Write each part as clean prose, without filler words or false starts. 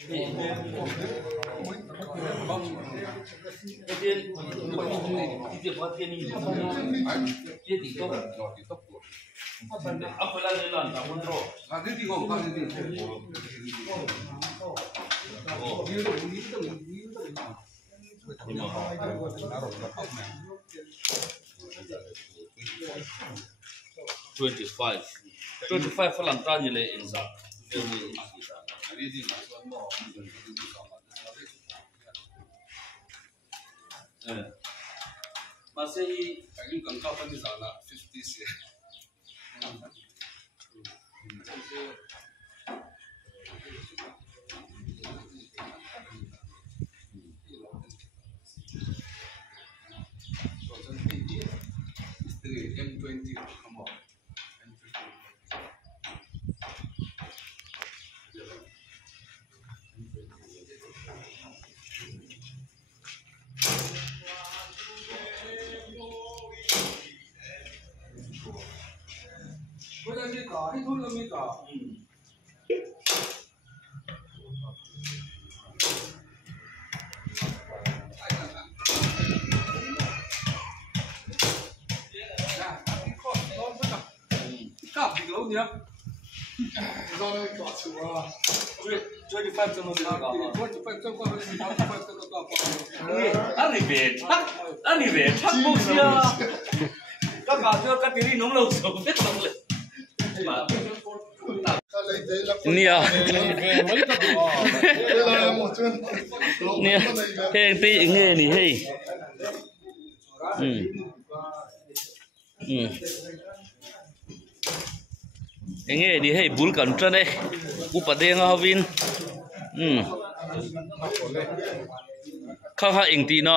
25 ฝรั่งตานี่เลยอินซามาเสียอายุกันเข้าไปที่สาระ50เสียM20 come on Ini tu lagi tak? Kap di laut ni ya. Jangan kau cuba. Oke, 25 jam lebih lama. 25 jam kau harus 25 jam kau apa? Ani bet, tak musia. Kau kau kau diri nom lau so, bet nom le. Nia heng ti nge ni hei nge ni hei bul kan tra ne upadeng awin kha ha ing ti na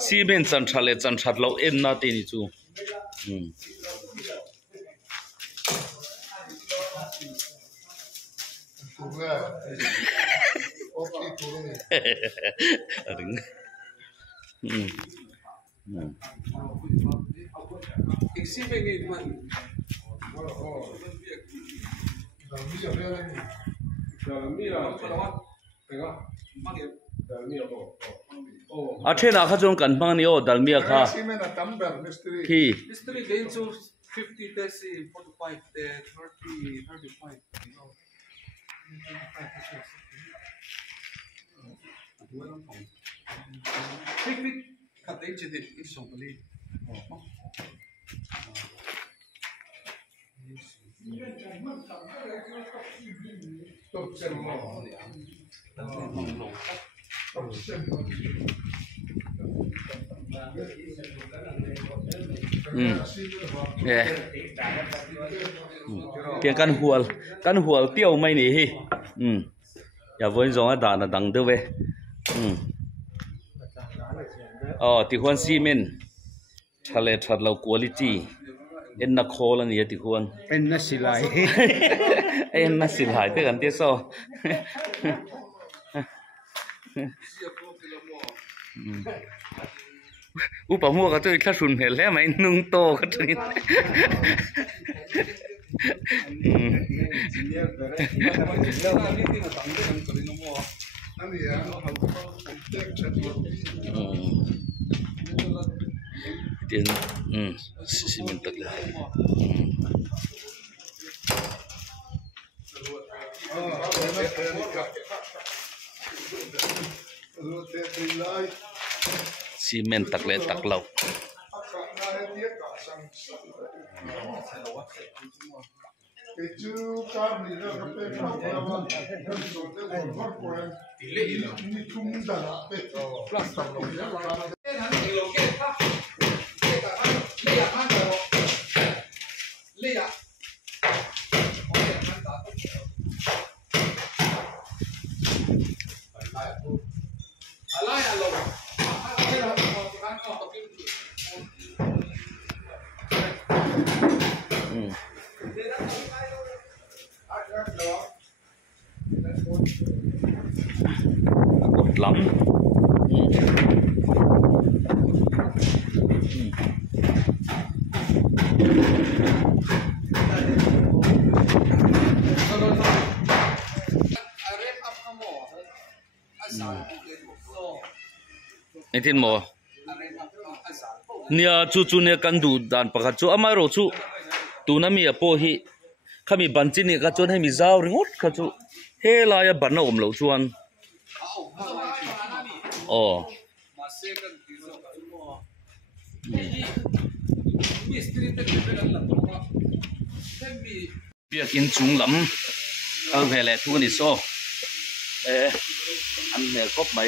cement chan thale chan that lo en na ti ni chu Athena kha jong kan mang ni o dalmia kha ki mystery gain to 50 days 45 30 35 Quick cut the edge it's so believe tiếng căn hual tiêu mai nè hi ya với giống đã là đằng đâu về thì huan cement thật là quality en na khol anh thì huan en na silai thế gần tiếc sao upa mua cái tôi khá sùn hề lẽ mà nung to cái tôi tiền cement tắc lại cement tắc lại tắc lâu lắm ไอ้ที่หมอเนี่ยจู่ๆเนี่ยกันดูด่านประคัดจู่อามาโรจู่ตูน่ะมีโปหิข้ามีบันจินี่ก็จนให้มีเจ้าริงอดก็จู่เฮลายบันน่ะอมเหลาจวนอ๋อเปียกินจุงลำเอาแผ่แหละทุกนี่โซอันเนี่ยครบไหม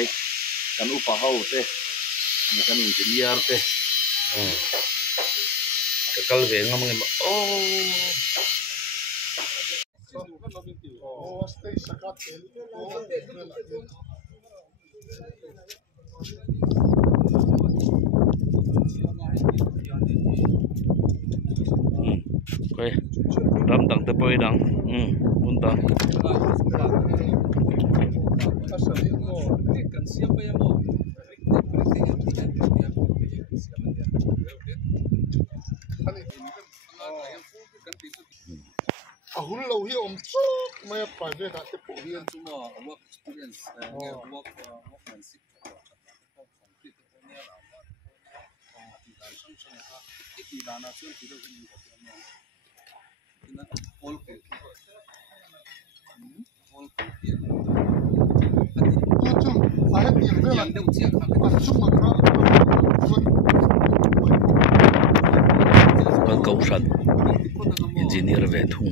กันอุปะเฮาเต้นี่กันอินเจเนียร์เต้ก็กลเวงงมันโอ้ไปรำดังตะปอยดังบุญดังAhul lo hi om chok mai private at po hi an chuma work experience work workmanship complete ne la ta sang sang ka iki dana chun ti do ni ko no ina all ke ya chu ai ti ve la de uchi ka a chu ma kaก็เกาชัดอินเจเนียร์เวทุง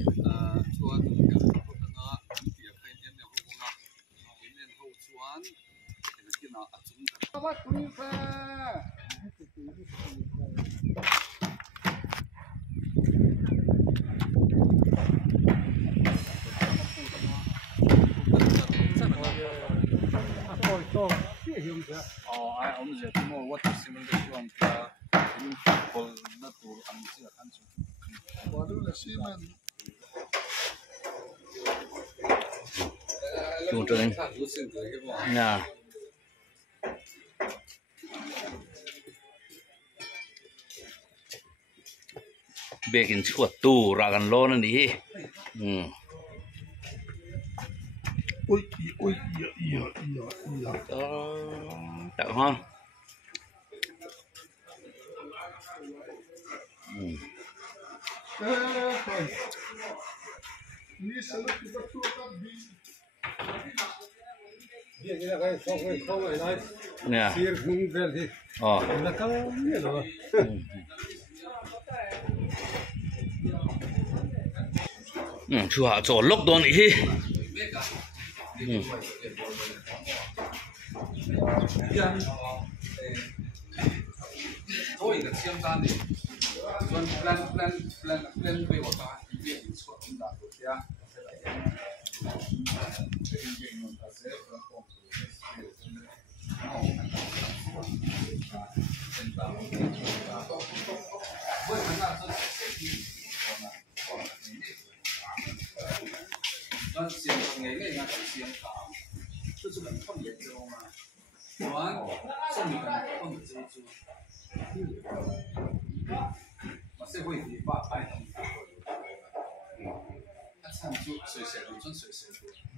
ดูตัวเองน่ะเบกินชวดตู้รากันโลนั่นดิoi yaแต่ฮะni se lo ki ba chu ka biเนี่ยอ๋อชัวร์จอดล็อกดอนอีกโอ้ยก็เชื่อมกันดิส่วนแพลนไปว่าการเรียนสวนดาวเทีย那先从那个先打，就是很放眼之后嘛，完，送你们放的这一株，我社会地把摆动，他唱出水蛇，农村水蛇多。